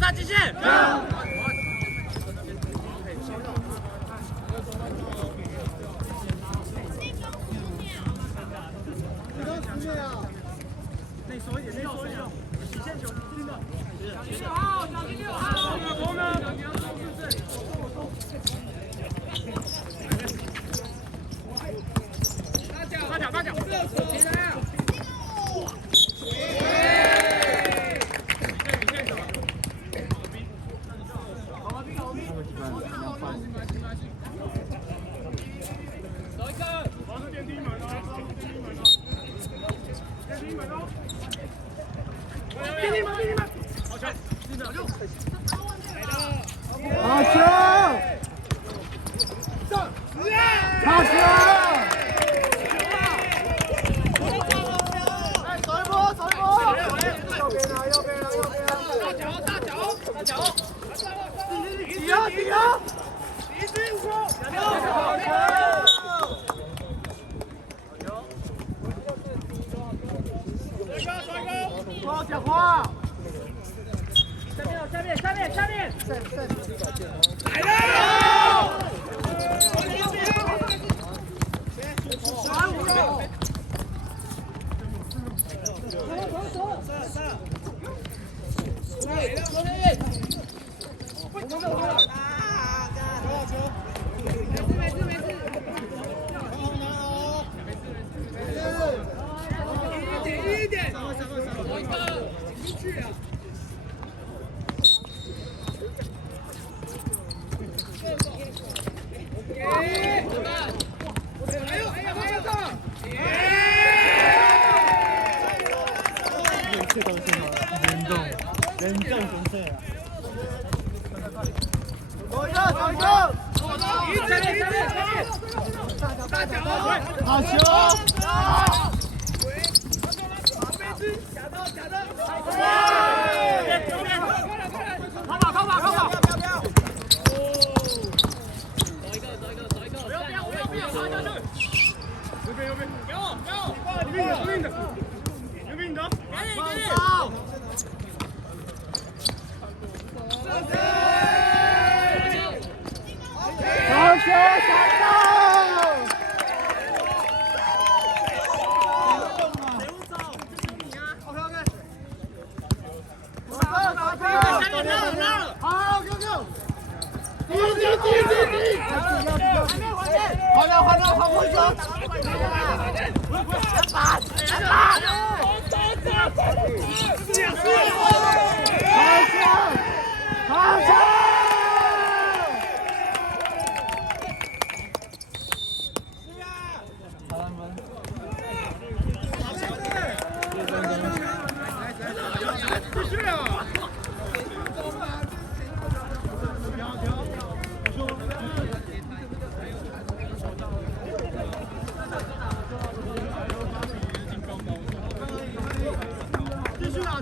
아시아1사 지시!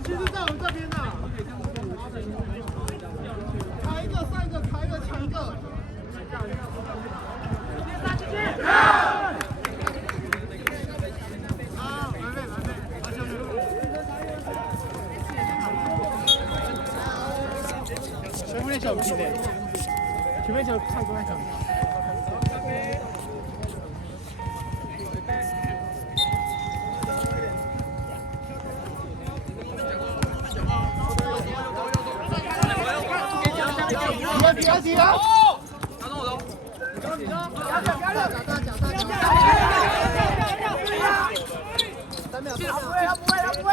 其实在我们这边呢，卡一个上一个，卡一个抢一个。全部练小皮的，全部小唱歌那场。几个？打中我头！不会！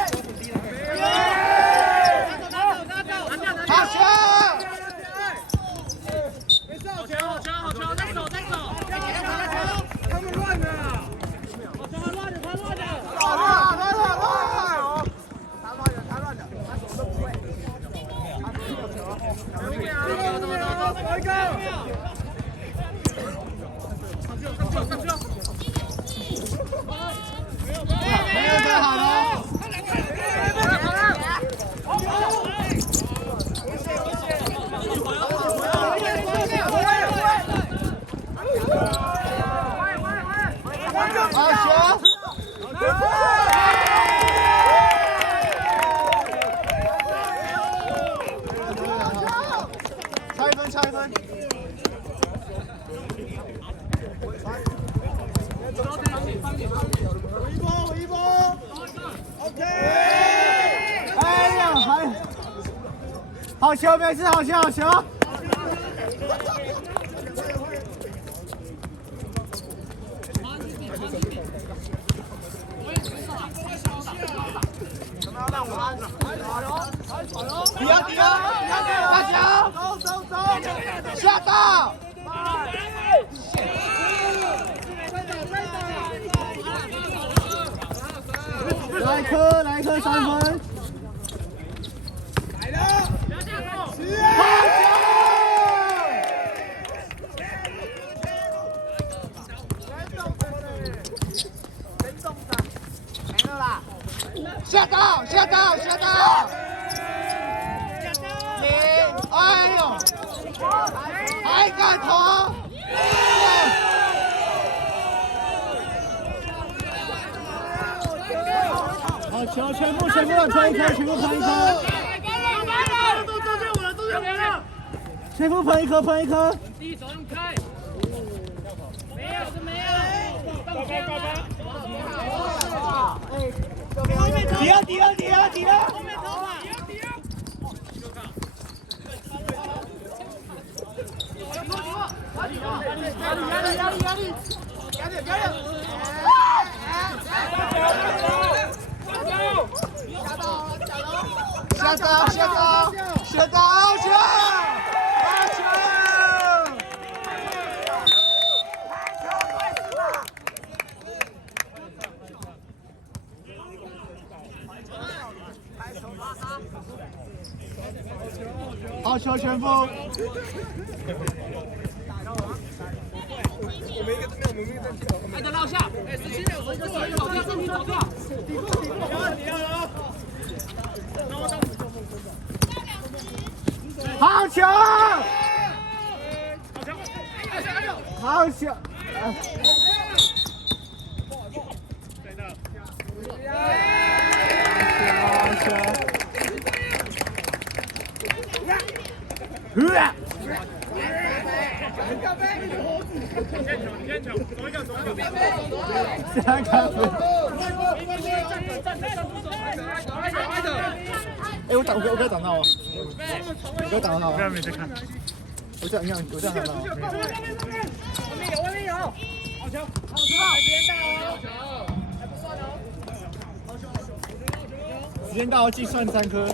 好球！好球！再走！他们乱的！他乱的！他乱的！他什么都不会。走一个！上去！没有太好了。好球！差一分。我一波 ，OK。哎呀，好球，没事，好球。底下，大脚，走，下到。来一颗3分。来了，好球！没了啦，下到！哎呦，还敢投！好球，全部喷一颗！全部喷一颗！第一手用开。没有。底了！后面投吧。压力！下到！好球！好球，全部！来的绕下，17秒，走掉，身体走掉。好球！好球！先球，走一个。下咖啡。哎，我刚挡到啊！我刚挡到啊！没在看。我这样一样，我这样很好。外面有，外面有。好球，好球，时间到哦，还不算哦。时间到，计算3颗。